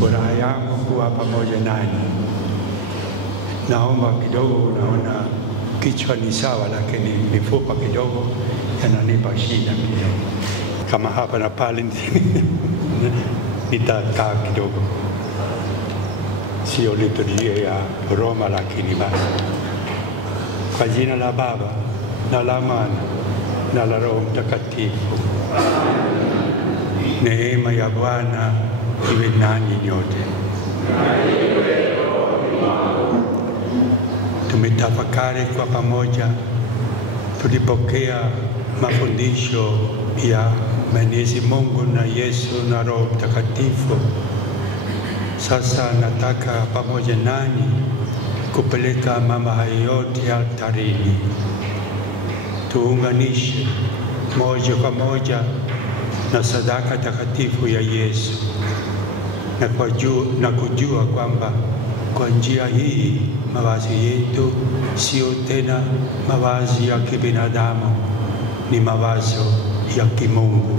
furaha yangu kuwa pamoja nanyi. Naomba kidogo, naona kichwa ni sawa, lakini mifupa kidogo yananipa shida kidogo. Kama hapa na pale nitakaa kidogo. Sio liturujia ya Roma, lakini basi. Kwa jina la Baba na la Mwana na la Roho Mtakatifu. Neema ya Bwana iwe nanyi nyote. Tumetafakari kwa pamoja, tulipokea mafundisho ya Mwenyezi Mungu na Yesu na Roho Mtakatifu. Sasa nataka pamoja nanyi kupeleka mambo hayo yote altarini. Tuunganishe moja kwa moja na sadaka takatifu ya Yesu na kujua kwamba kwa njia hii mawazo yetu sio tena mawazo ya kibinadamu, ni mawazo ya kimungu,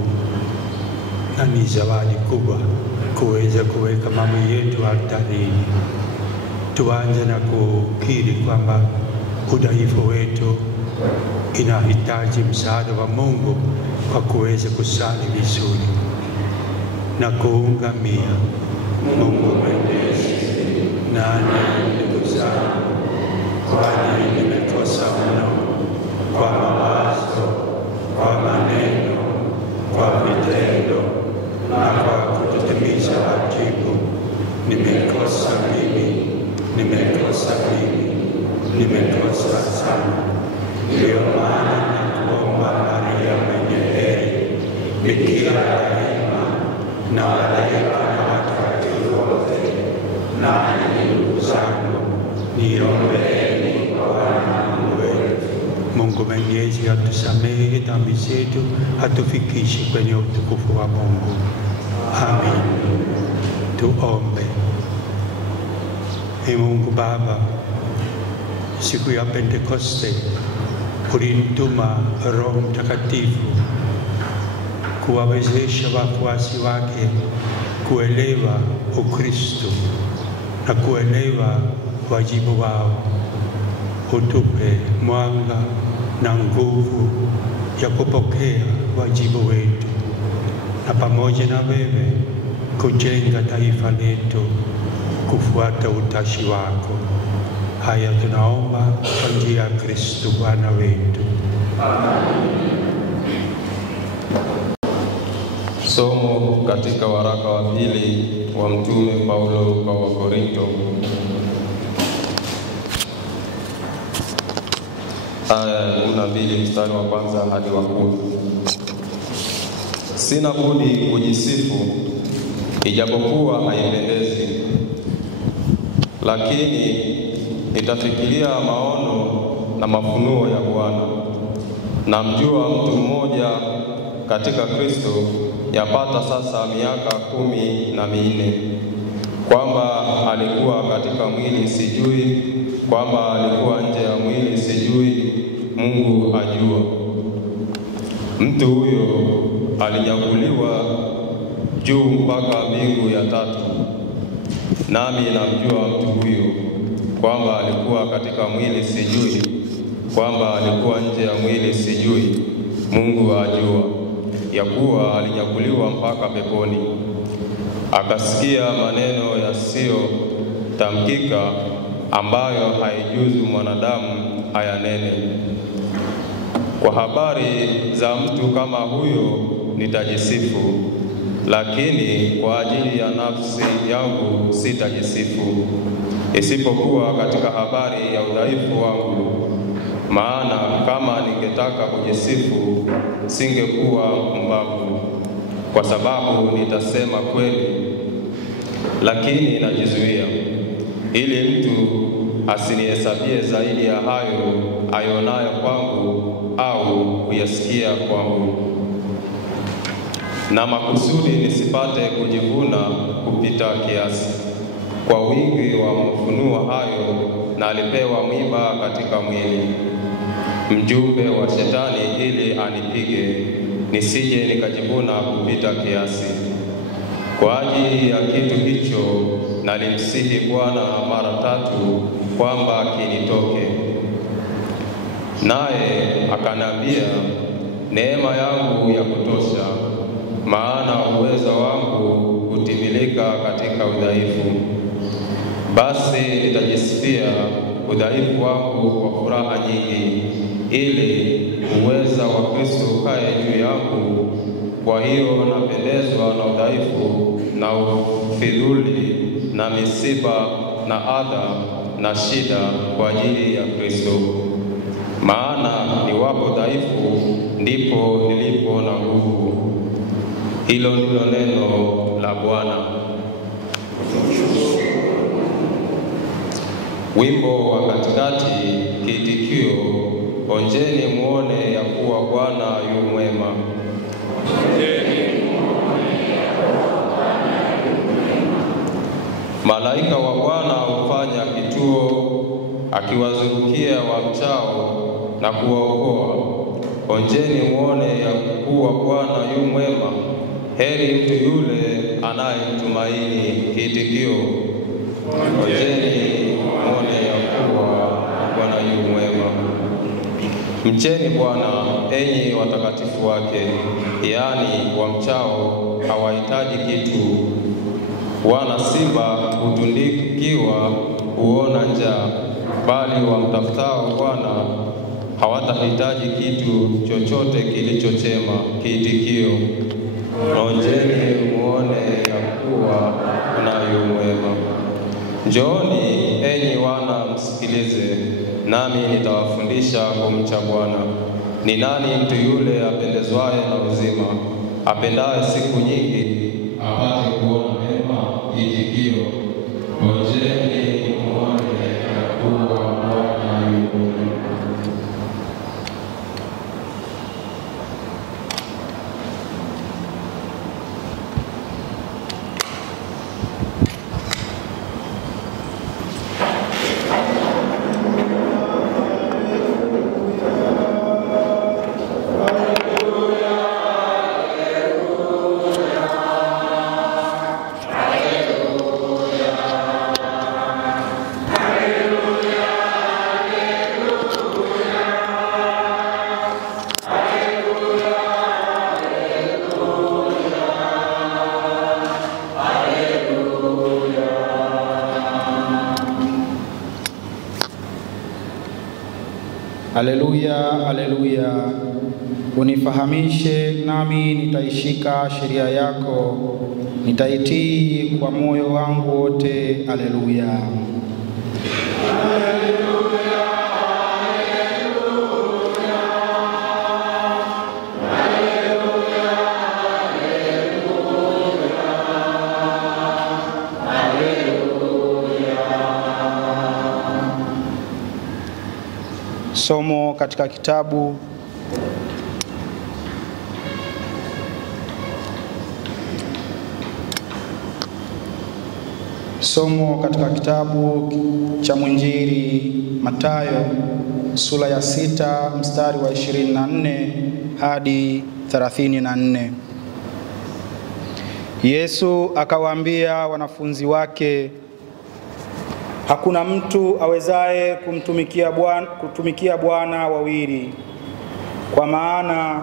na ni zawadi kubwa kuweza kuweka mambo yetu altarini. Tuanze na kukiri kwamba udhaifu wetu inahitaji msaada wa Mungu kwa kuweza kusali vizuri na kuungamia. Mungu mwenyezi, nani ndugu zangu, kwani nimekosa mno kwa mawazo, kwa maneno, kwa vitendo na kwa kutotimiza wajibu. Nimekosa mimi, nimekosa sana. Ndio maana nakuomba Maria mwenye heri, Bikira daima, na malaika na watakatifu wote, nanyi ndugu zangu, niombeeni kwa Bwana Mungu wetu. Mungu mwenyezi atusamehe dhambi zetu, atufikishe kwenye utukufu wa Mungu. Amen. Tuombe. Ee Mungu Baba, siku ya Pentekoste ulimtuma Roho Mtakatifu kuwawezesha wafuasi wake kuelewa Ukristo na kuelewa wajibu wao. Utupe mwanga na nguvu ya kupokea wajibu wetu, na pamoja na wewe kujenga taifa letu kufuata utashi wako. Haya tunaomba kwa njia ya Kristo Bwana wetu. Amen. Somo katika waraka wa pili wa Mtume Paulo kwa Wakorinto. Aya 12 mstari wa kwanza hadi wa 10. Sina budi kujisifu, ijapokuwa haipendezi, lakini nitafikiria maono na mafunuo ya Bwana. Namjua mtu mmoja katika Kristo yapata sasa miaka 14, kwamba alikuwa katika mwili sijui, kwamba alikuwa nje ya mwili sijui, Mungu ajua. Mtu huyo alinyakuliwa juu mpaka mbingu ya 3. Nami namjua mtu huyo, kwamba alikuwa katika mwili sijui, kwamba alikuwa nje ya mwili sijui, Mungu ajua, ya kuwa alinyakuliwa mpaka peponi. Akasikia maneno yasiyo tamkika, ambayo haijuzu mwanadamu ayanene. Kwa habari za mtu kama huyo nitajisifu, lakini kwa ajili ya nafsi yangu sitajisifu, isipokuwa katika habari ya udhaifu wangu. Maana kama ningetaka kujisifu, singekuwa mpumbavu, kwa sababu nitasema kweli. Lakini najizuia, ili mtu asinihesabie zaidi ya hayo ayonayo kwangu au kuyasikia kwangu. Na makusudi nisipate kujivuna kupita kiasi. Kwa wingi wa mafunuo hayo nalipewa mwiba katika mwili, mjumbe wa Shetani, ili anipige nisije nikajivuna kupita kiasi. Kwa ajili ya kitu hicho nalimsihi Bwana mara 3 kwamba kinitoke. Naye akaniambia, neema yangu ya kutosha, maana uweza wangu hutimilika katika udhaifu. Basi nitajisifia udhaifu wangu kwa furaha nyingi, ili uweza wa Kristo ukae juu yangu. Kwa hiyo napendezwa na udhaifu na ufidhuli na misiba na adha na shida kwa ajili ya Kristo. Maana niwapo dhaifu ndipo nilipo na nguvu. Hilo ndilo neno la Bwana. Wimbo wa katikati, kiitikio: onjeni muone ya kuwa Bwana yu mwema. Malaika wa Bwana hufanya kituo, akiwazungukia wamchao na kuwaokoa. Onjeni muone ya kuwa Bwana yu mwema. Heri mtu yule anayemtumaini. Kiitikio: onjeni muone ya kuwa Bwana yu mwema. Mcheni Bwana, enyi watakatifu wake, yaani wamchao hawahitaji kitu. Wana simba hutundikiwa huona njaa, bali wamtafutao Bwana hawatahitaji kitu chochote kilicho chema. Kiitikio: onjeni muone ya kuwa Bwana yu mwema. Njooni enyi wana, msikilize, nami nitawafundisha kumcha Bwana. Ni nani mtu yule apendezwaye na uzima, apendaye siku nyingi apate kuona mema? Kiitikio: onjeni muone ya kuwa Bwana yu mwema. Haleluya, haleluya. Unifahamishe nami nitaishika sheria yako, nitaitii kwa moyo wangu wote. Haleluya. Somo katika kitabu cha mwinjili Mathayo sura ya 6 mstari wa 24 hadi 34. Yesu akawaambia wanafunzi wake, hakuna mtu awezaye kutumikia Bwana wawili, kwa maana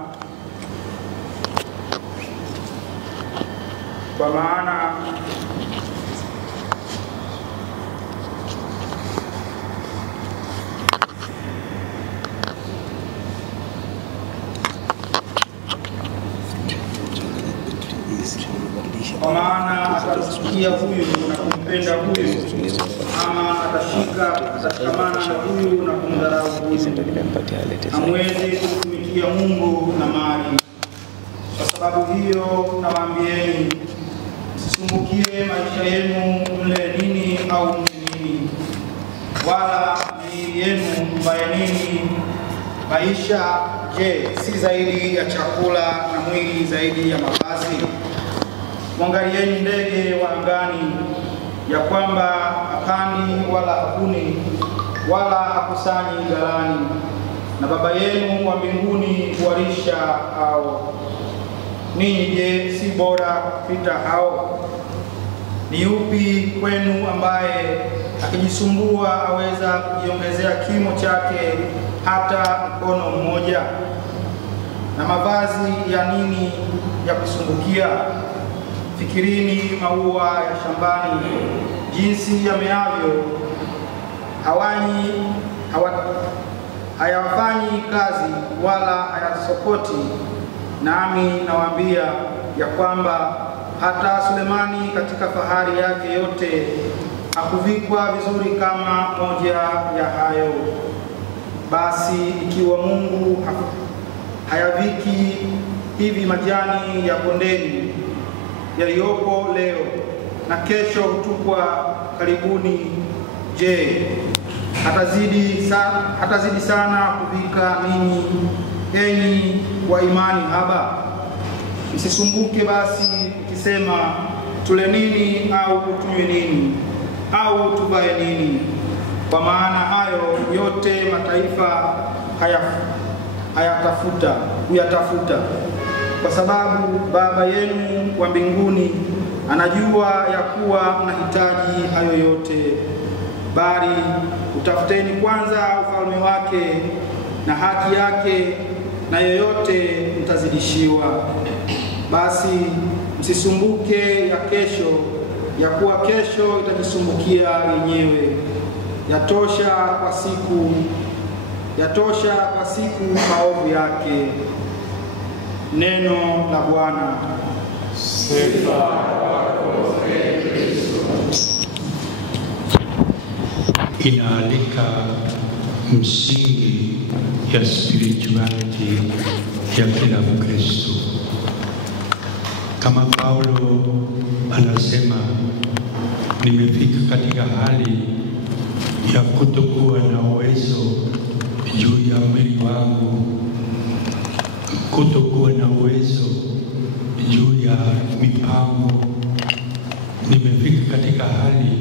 atachukia huyu na kumpenda huyu, ama atashikamana na huyu na kumdharau huyu. Hamwezi kutumikia Mungu na mali. Kwa sababu hiyo nawaambieni, msisumbukie maisha yenu, mle nini au mnywe nini, wala miili yenu mvae nini. Maisha, je, si zaidi ya chakula, na mwili zaidi ya mavazi? Mwangalieni ndege wa angani, ya kwamba hapandi wala havuni wala hakusanyi ghalani, na Baba yenu wa mbinguni huwalisha hao. ninyi je, si bora kupita hao? Ni yupi kwenu ambaye akijisumbua aweza kujiongezea kimo chake hata mkono mmoja? Na mavazi ya nini ya kusumbukia? Fikirini maua ya shambani jinsi yameavyo, hayafanyi kazi wala hayasokoti. Nami nawaambia ya kwamba hata Sulemani katika fahari yake yote hakuvikwa vizuri kama moja ya hayo. Basi ikiwa Mungu hayaviki hivi majani ya kondeni yaliyopo leo na kesho hutupwa karibuni, je, hatazidi sana kuvika ninyi, enyi wa imani haba? Msisumbuke basi ukisema, tule nini au tunywe nini au tuvae nini? Kwa maana hayo yote mataifa huyatafuta. Kwa sababu Baba yenu wa mbinguni anajua ya kuwa mnahitaji hayo yote. Bali utafuteni kwanza ufalme wake na haki yake, na yoyote mtazidishiwa. Basi msisumbuke ya kesho, ya kuwa kesho itajisumbukia yenyewe. Yatosha kwa siku maovu yake. Neno la Bwana. Sifa kwako Kristo. Inaalika msingi ya spirituality ya kila Mkristo. Kama Paulo anasema, nimefika katika hali ya kutokuwa na uwezo juu ya mwili wangu, kutokuwa na uwezo juu ya mipango. Nimefika katika hali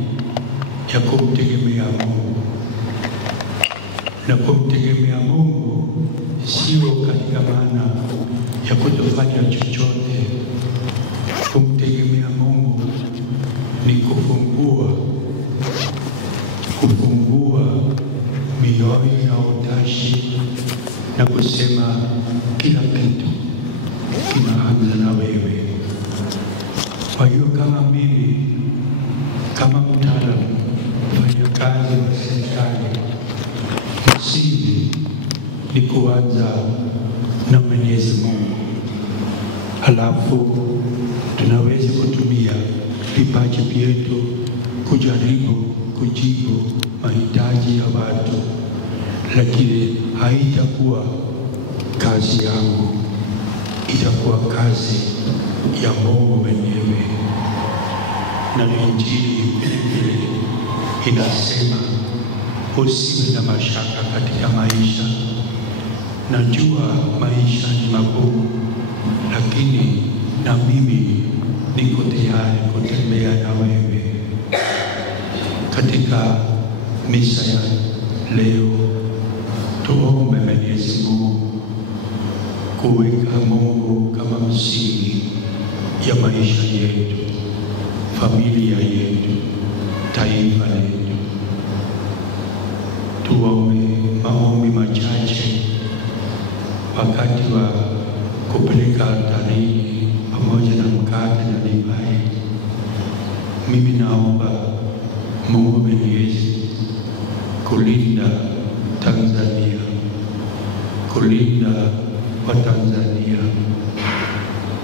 ya kumtegemea Mungu. Na kumtegemea Mungu sio katika maana ya kutofanya chochote. Kumtegemea Mungu ni kufungua mioyo ya utashi na kusema kila kitu kinaanza na wewe. Kwa hiyo kama mimi, kama mtaalamu mfanyakazi wa serikali, msingi ni kuanza na Mwenyezi Mungu. Halafu tunaweza kutumia vipaji vyetu kujaribu kujibu mahitaji ya watu, lakini haitakuwa kazi yangu, itakuwa kazi ya Mungu mwenyewe. Na Injili vile inasema usiwe na mashaka katika maisha. Najua maisha ni magumu, lakini na mimi niko tayari kutembea na wewe. Katika misa ya leo tuombe Mwenyezi Mungu kuweka Mungu kama msingi ya maisha yetu, familia yetu, taifa letu. Tuombe maombi machache wakati wa kupeleka altarini pamoja na mkate na divai. Mimi naomba Mungu Mwenyezi kulinda Tanzania, kulinda Watanzania,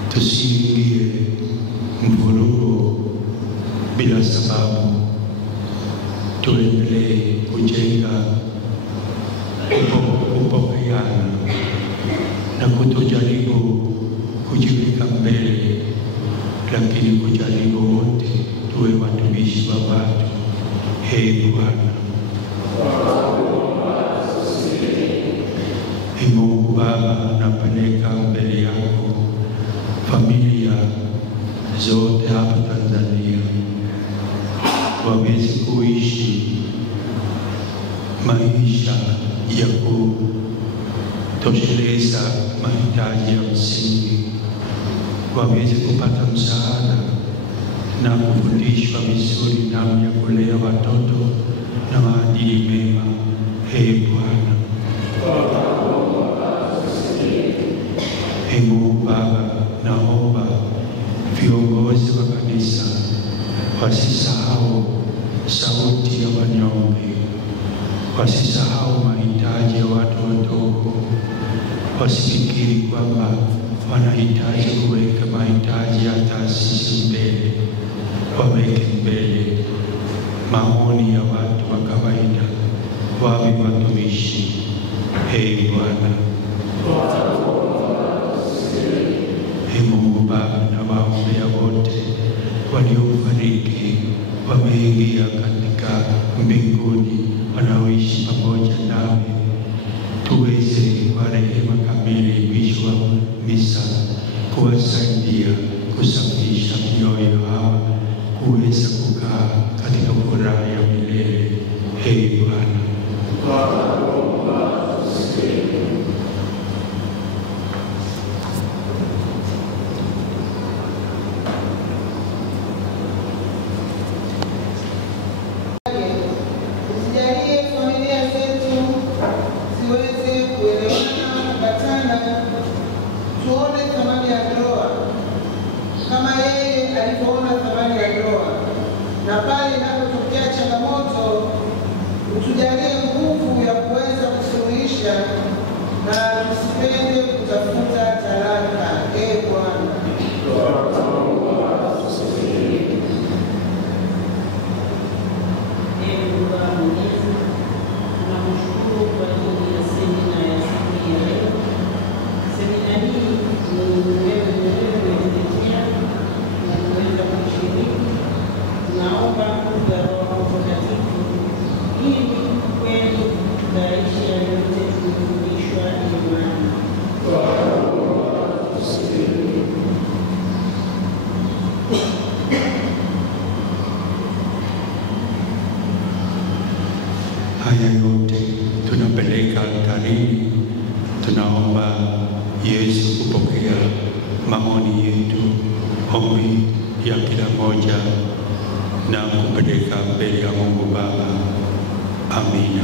tusiingie mvurugo bila sababu. Tuendelee kujenga kupokeana na kutojaribu kujiweka mbele, lakini kujaribu wote tuwe watumishi wa watu. Bwana, Mungu Baba, napeleka mbele yako familia zote hapa Tanzania, waweze kuishi maisha ya kutosheleza mahitaji ya msingi. waweze kupata msaada na kufundishwa vizuri namna ya kulea watoto na maadili mema. Bwana. Mungu Baba, naomba viongozi wa kanisa wasisahau sauti ya wanyonge, wasisahau mahitaji ya watu wadogo, wasifikiri kwamba wanahitaji kuweka mahitaji ya taasisi mbele, waweke mbele maoni ya watu wa kawaida, wawe watumishi. Bwana. Mungu Baba, na waombea wote waliofariki wameingia katika mbinguni, wanaoishi pamoja nawe, tuweze kwa rehema kamili mwisho wa misa kuwasaidia kusafisha mioyo yao, kuweza kukaa katika furaha ya milele. Bwana. Na pale inapotokea changamoto, utujalie nguvu ya kuweza kusuluhisha na tusipende kutafuta talaka. Bwana. Tunamshukuru kwa ajili ya semina ya siku ya leo. Semina hii ni wewe mwenyewe umetetea na kuweza kushiriki. Tunaomba nguvu ya Roho Mtakatifu ili kweli tutaishi yote tulifundishwa imani. Haya yote tunapeleka altarini, tunaomba Yesu kupokea maoni yetu, ombi ya kila moja na kupeleka mbele ya Mungu Baba. Amina.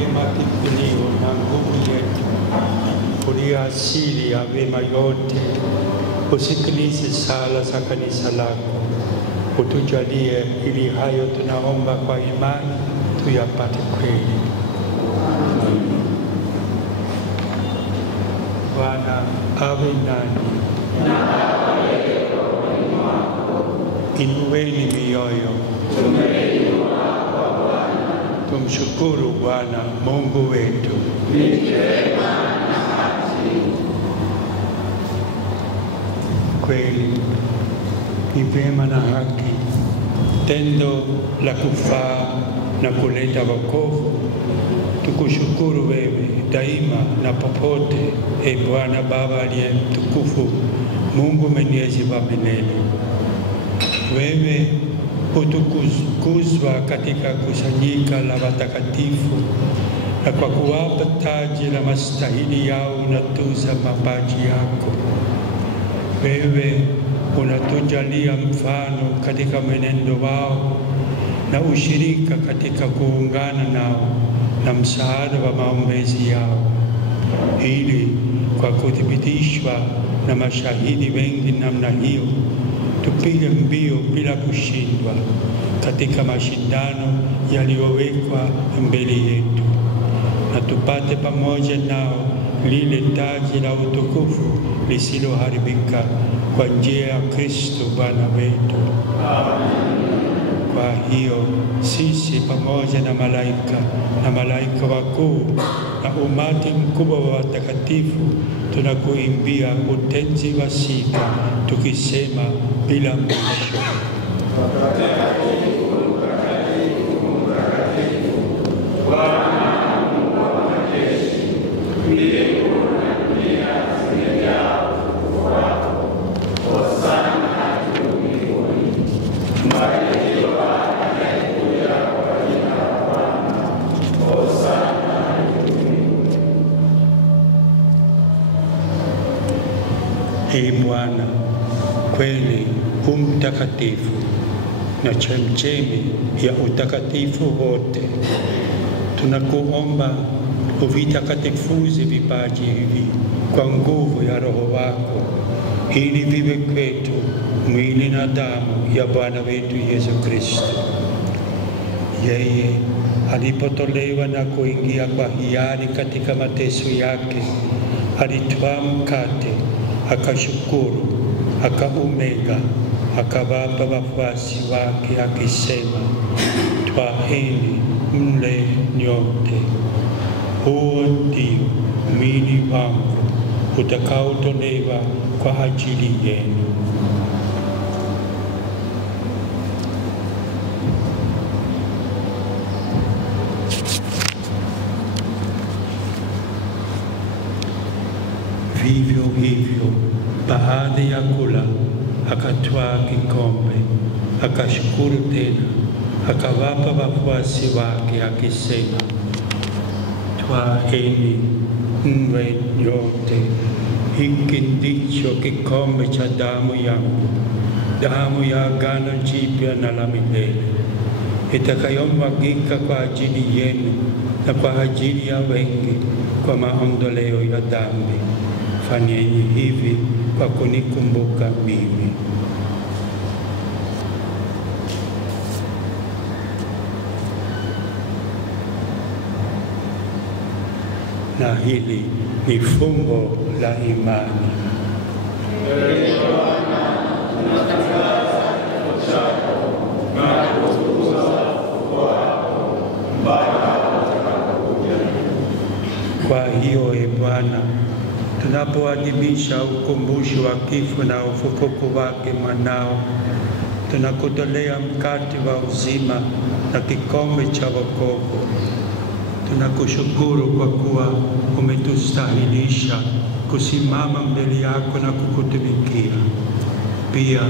rehema, kimbilio na nguvu yetu, uliye asili ya mema yote, usikilize sala za kanisa lako, utujalie ili hayo tunaomba kwa imani tuyapate kweli. Bwana awe nanyi. Inueni mioyo. Tumshukuru Bwana Mungu wetu. Kweli ni vema na haki, tendo la kufaa na kuleta wokovu. Tukushukuru wewe daima na popote, e Bwana Baba aliye mtukufu, Mungu mwenyezi wa milele. Wewe utukuzwa katika kusanyika la watakatifu, na kwa kuwapa taji la mastahili yao unatuza mapaji yako. Wewe unatujalia mfano katika mwenendo wao na ushirika katika kuungana nao na msaada wa maombezi yao, ili kwa kuthibitishwa na mashahidi wengi namna hiyo, tupige mbio bila kushindwa katika mashindano yaliyowekwa mbele yetu, na tupate pamoja nao lile taji la utukufu lisiloharibika kwa njia ya Kristo Bwana wetu. Amen. Kwa hiyo sisi pamoja na malaika wakuu na umati mkubwa wa watakatifu tunakuimbia utenzi wa sifa tukisema bila mwisho: Ee Bwana, kweli mtakatifu na chemchemi ya utakatifu wote, tunakuomba uvitakatifuze vipaji hivi kwa nguvu ya Roho wako, ili viwe kwetu mwili na damu ya Bwana wetu Yesu Kristo. Yeye alipotolewa na kuingia kwa hiari katika mateso yake, alitwaa mkate, akashukuru, akaumega, akawapa wafuasi wake akisema, twaeni mle nyote, huo ndio mwili wangu utakaotolewa kwa ajili yenu. Vivyo hivyo, baada ya kula, akatwaa kikombe, akashukuru tena, akawapa wafuasi wake akisema, twaeni mnywe nyote, hiki ndicho kikombe cha damu yangu, damu ya agano jipya na la milele, itakayomwagika kwa ajili yenu na kwa ajili ya wengi kwa maondoleo ya dhambi. Fanyeni hivi kwa kunikumbuka mimi. Na hili ni fumbo la imani. Kwa hiyo, Ee Bwana, tunapoadhimisha ukumbusho wa kifo na ufufuko wake mwanao, tunakutolea mkate wa uzima na kikombe cha wokovu. Tunakushukuru kwa kuwa umetustahilisha kusimama mbele yako na kukutumikia. Pia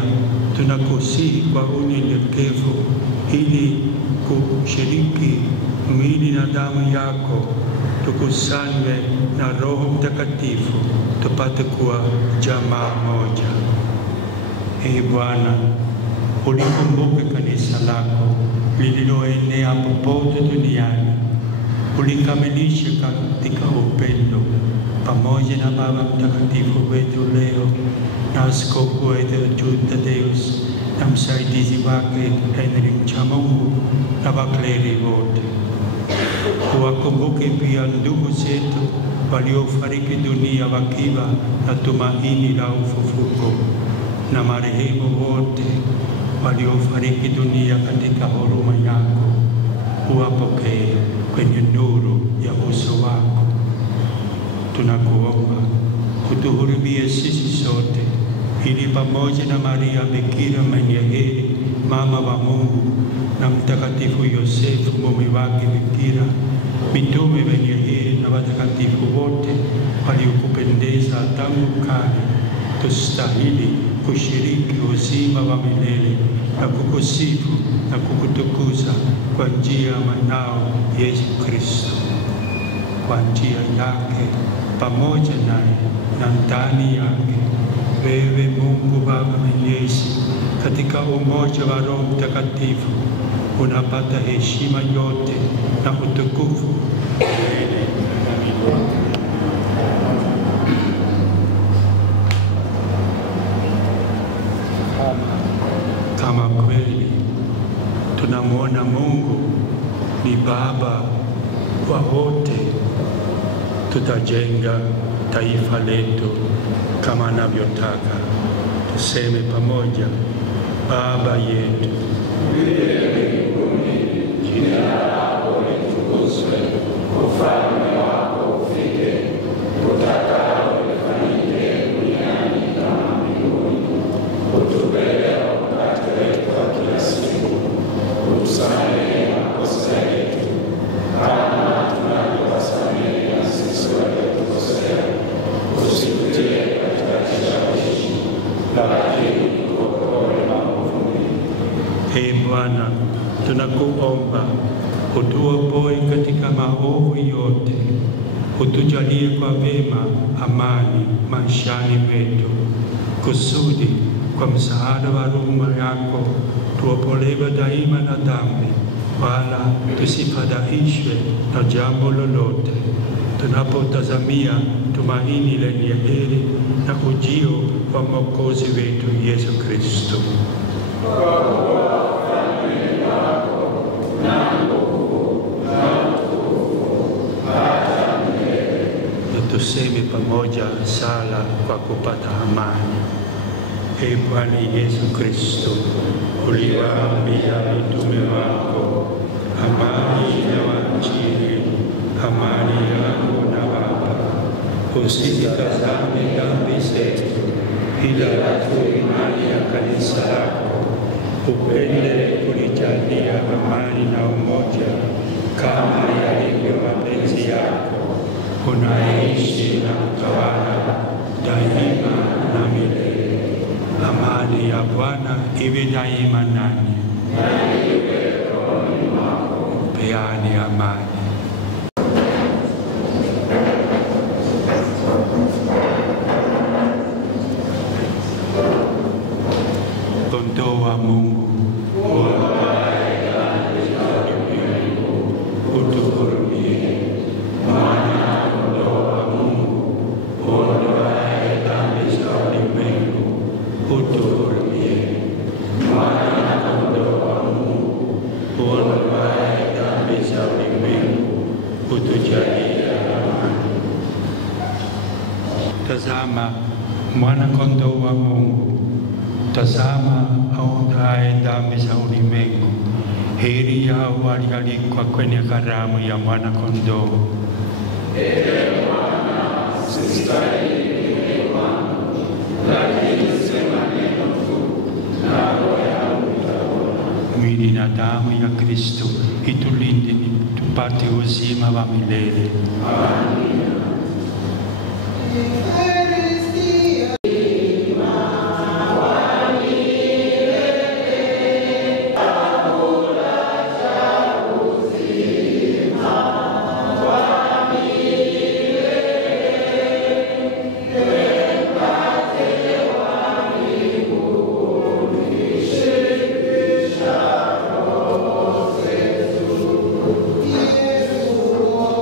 tunakusihi kwa unyenyekevu ili kushiriki mwili na damu yako, tukusanywe na Roho Mtakatifu tupate kuwa jamaa moja. Ee Bwana, ulikumbuke kanisa lako lililoenea popote duniani, ulikamilishe katika upendo, pamoja na Baba Mtakatifu wetu leo na askofu wetu Tadeus na msaidizi wake Henry Mchamungu na wakleri wote. Uwakumbuke pia ndugu zetu waliofariki dunia wakiwa na tumaini la ufufuko, na marehemu wote waliofariki dunia katika huruma yako. Uwapokee kwenye nuru ya uso wako. Tunakuomba utuhurumie sisi sote, ili pamoja na Maria Bikira mwenye heri, mama wa Mungu, na Mtakatifu Yosefu mume wake Bikira, mitume wenye heri na watakatifu wote waliokupendeza tangu kale, tustahili kushiriki uzima wa milele na kukusifu na kukutukuza kwa njia ya mwanao Yesu Kristo. Kwa njia yake, pamoja naye na ndani yake, wewe Mungu Baba Mwenyezi, katika umoja wa Roho Mtakatifu, unapata heshima yote na utukufu milele na milele. Kama kweli tunamwona Mungu ni Baba wa wote, tutajenga taifa letu kama anavyotaka. Tuseme pamoja: Baba yetu uliye mbinguni, jina lako litukuzwe, ufalme wako ufike, utakalo lifanyike duniani kama mbinguni. Utupe leo mkate wetu wa kila siku, utusamehe makosa yetu kama tunavyowasamehe na sisi waliotukosea, usitutie katika kishawishi, lakini utuokoe maovuni. Ee Bwana, tunakuomba utuopoe katika maovu yote, utujalie kwa wema amani maishani mwetu, kusudi kwa msaada wa huruma yako tuopolewe daima na dhambi, wala tusifadhaishwe na jambo lolote, tunapotazamia tumaini lenye heri na ujio wa Mwokozi wetu Yesu Kristo. Tuseme pamoja sala kwa kupata amani. Ee Bwana Yesu Kristo, uliwaambia mitume wako, amani inawaachie, amani yangu nawapa. Usitazame dhambi zetu, ila tu imani ya kanisa lako. Upende kulijalia amani na umoja, kama yalivyo mapenzi yako, unaishi na kutawala daima na milele. Amani ya Bwana iwe daima nanyi. Peane amani. Kondoo wa Mungu, utuhurumie. Mwana kondoo wa Mungu, uondoaye dhambi za ulimwengu, utuhurumie. Mwana kondoo wa Mungu, uondoaye dhambi za ulimwengu, utujalie amani. Tazama mwana kondoo wa Mungu, tazama aondoaye dhambi za ulimwengu. Heri yao walioalikwa kwenye karamu ya mwana kondoo. Ewe Bwana, sistahili kwangu, lakini sema neno tu, na roho yangu itapona. Mwili na damu ya Kristo itulinde tupate uzima wa milele. Amen. Yesu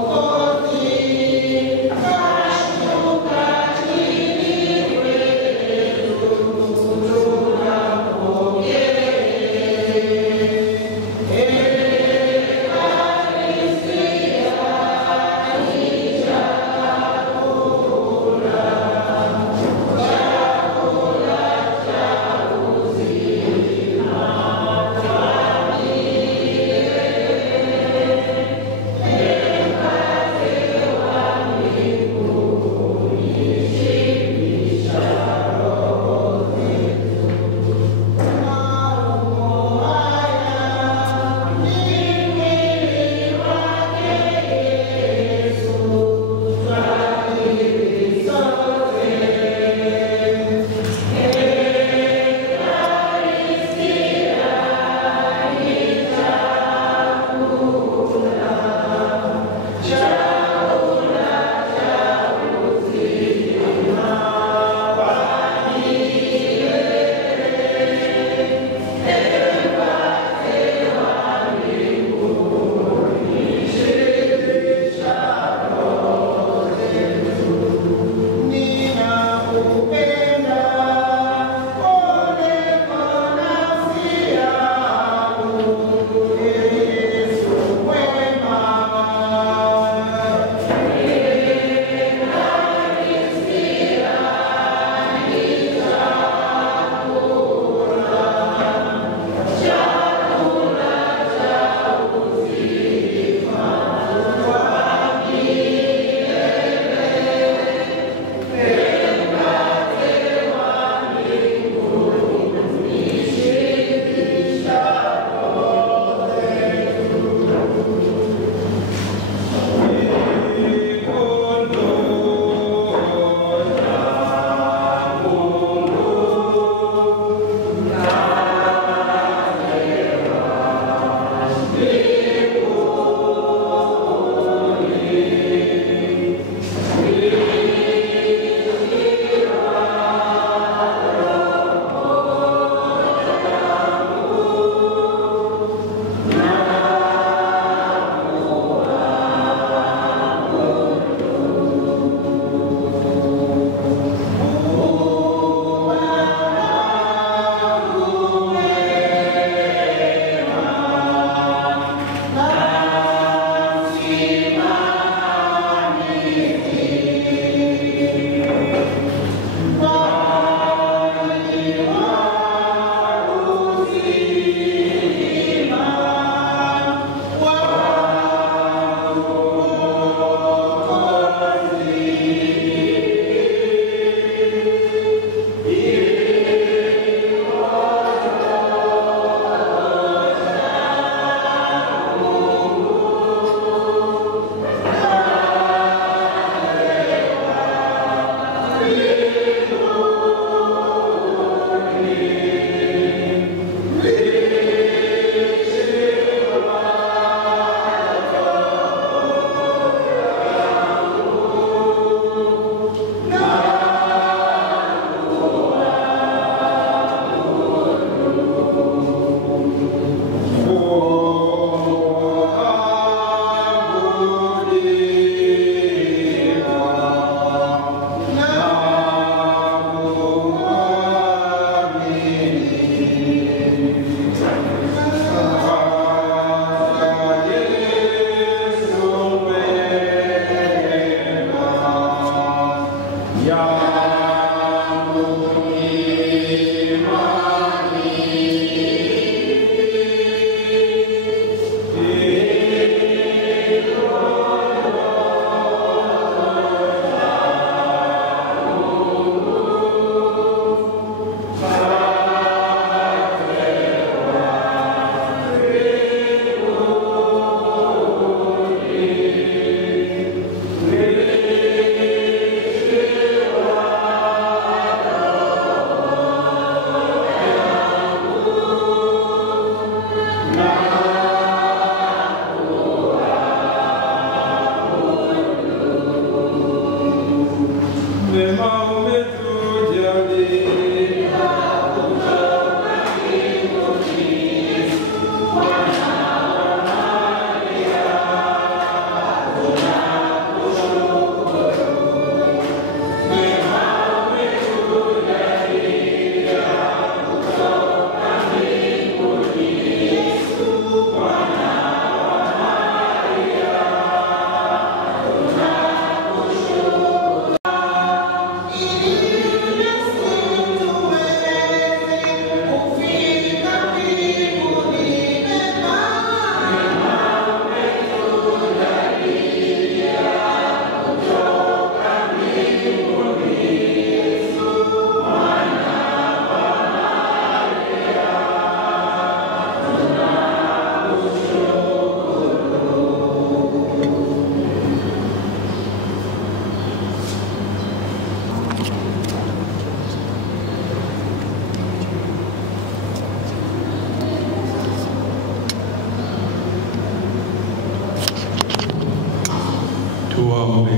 Tuombe.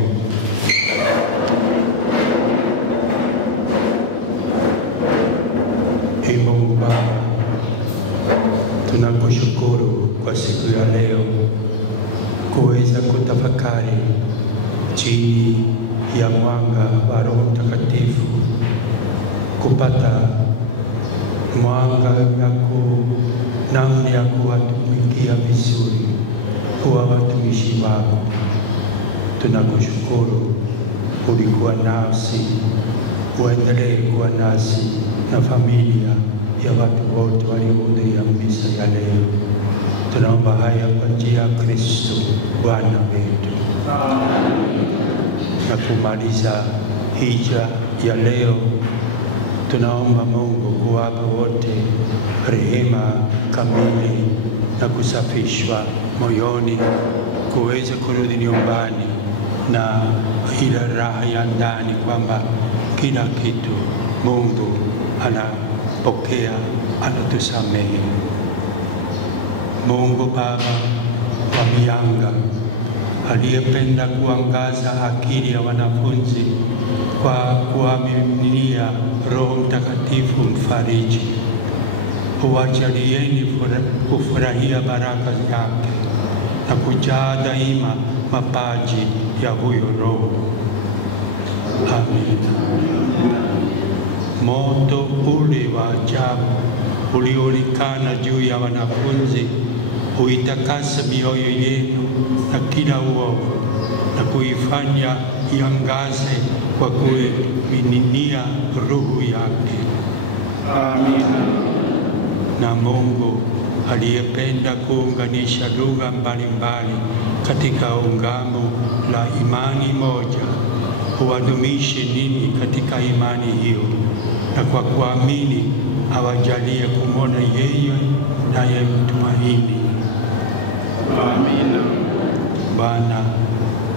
Ee Mungu Baba, tunakushukuru kwa siku ya leo kuweza kutafakari chini ya mwanga wa Roho Mtakatifu, kupata mwanga namna ya kuwatumikia vizuri, kuwa watumishi wako. Tunakushukuru, ulikuwa nasi, uendelee kuwa nasi na familia ya watu wote waliohudhuria misa ya leo. Tunaomba haya kwa njia ya Kristo Bwana wetu. Na kumaliza hija ya leo, tunaomba Mungu kuwapa wote rehema kamili na kusafishwa moyoni, kuweza kurudi nyumbani na ile raha ya ndani kwamba kila kitu Mungu anapokea, anatusamehe. Mungu Baba wa mianga, aliyependa kuangaza akili ya wanafunzi kwa kuwamiminia Roho Mtakatifu mfariji, uwajalieni kufurahia baraka zake na kujaa daima mapaji ya huyo Roho. Amina. Moto ule wa ajabu ulioonekana juu ya wanafunzi uitakasa mioyo yenu na kila uovu na kuifanya iangaze kwa kumiminia Roho yake. Amina. Na Mungu aliyependa kuunganisha lugha mbalimbali katika ungamo la imani moja, huwadumishe ninyi katika imani hiyo, na kwa kuamini awajalie kumwona yeye naye mtumaini. Amina. Bwana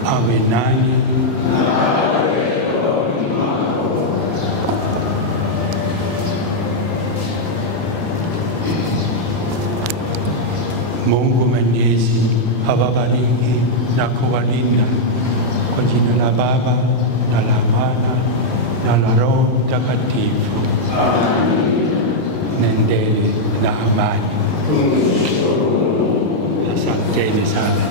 awe nanyi. Mungu Mwenyezi awabariki na kuwalinda, kwa jina la Baba na la Mwana na la Roho Mtakatifu. Amen. Nendeni na amani. Asanteni sana.